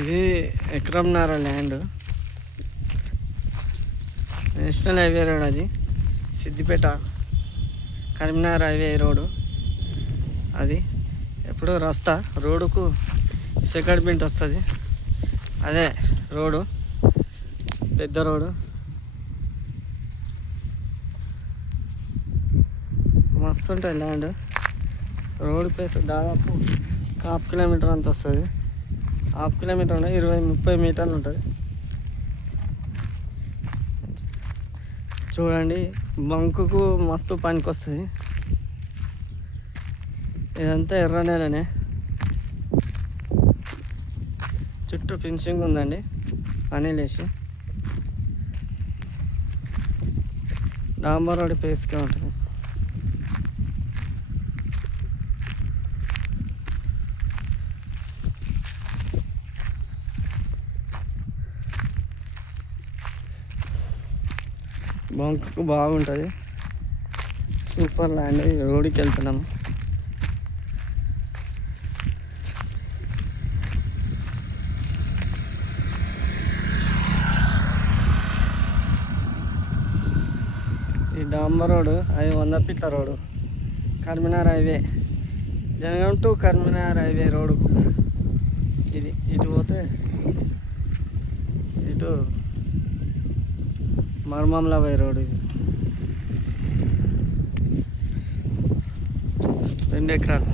ఇది ఎకరంన్నర land, national highway road. అది Siddipet Karimnagar highway road. అది ఎప్పుడు రస్తా రోడ్డుకు సెకండ్ బింట్ వస్తుంది. అదే రోడ్డు, పెద్ద రోడ్డు. మస్తు ఉంటుంది ల్యాండ్. రోడ్డు ప్లేస్ దాదాపు 1/2 కిలోమీటర్ అంత వస్తుంది. 1/2 కిలోమీటర్ ఉంటే 20-30 మీటర్లు ఉంటుంది. చూడండి, బంకుకు మస్తు పనికి వస్తుంది. ఇదంతా ఎర్ర నేలనే, చుట్టూ ఫినిషింగ్ ఉందండి, పని లేచి. డాంబర్ రోడ్ ఫేస్గా ఉంటుంది. బంకుకు బాగుంటుంది. Super land. రోడ్డుకి వెళ్తున్నాము. ఈ డాంబర్ రోడ్డు, అది 100 ఫీట్ల road. Karimnagar highway, Jangaon to Karimnagar highway రోడ్డుకు ఇది. ఇటు పోతే ఇటు మర్మంలాబాయ్ రోడ్డు. ఇది 2 ఎకరాలు.